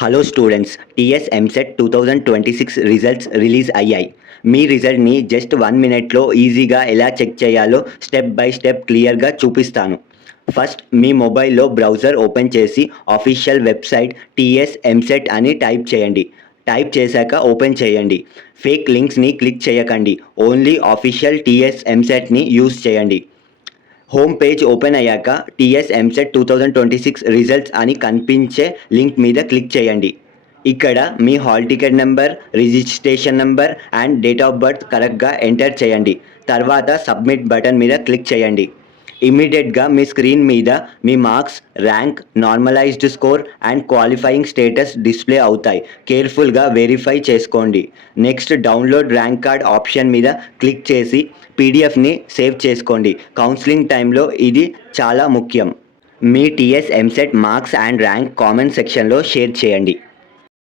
Hello students, TS EAMCET 2026 results release అయ్యాయి. మీ రిజల్ట్ని just 1 మినిట్లో ఈజీగా ఎలా చెక్ చేయాలో స్టెప్ బై స్టెప్ క్లియర్గా చూపిస్తాను. ఫస్ట్ మీ మొబైల్లో బ్రౌజర్ ఓపెన్ చేసి ఆఫీషియల్ వెబ్సైట్ టీఎస్ ఎంసెట్ అని టైప్ చేయండి. టైప్ చేశాక ఓపెన్ చేయండి. ఫేక్ లింక్స్ని క్లిక్ చేయకండి. ఓన్లీ ఆఫీషియల్ టీఎస్ ఎంసెట్ని యూజ్ చేయండి. హోమ్ పేజ్ ఓపెన్ అయ్యాక టీఎస్ ఎంసెట్ 2026 రిజల్ట్స్ అని కనిపించే లింక్ మీద క్లిక్ చేయండి. ఇక్కడ మీ hall ticket number, registration number and date of birth కరెక్ట్గా ఎంటర్ చేయండి. తర్వాత సబ్మిట్ బటన్ మీద క్లిక్ చేయండి. ఇమ్మీడియట్గా మీ స్క్రీన్ మీద మీ marks, rank, normalised score and qualifying status display అవుతాయి. కేర్ఫుల్గా వెరిఫై చేసుకోండి. Next download rank card option మీద క్లిక్ చేసి పీడిఎఫ్ని సేవ్ చేసుకోండి. కౌన్సిలింగ్ టైంలో ఇది చాలా ముఖ్యం. మీ TS EAMCET marks and rank comment సెక్షన్లో షేర్ చేయండి.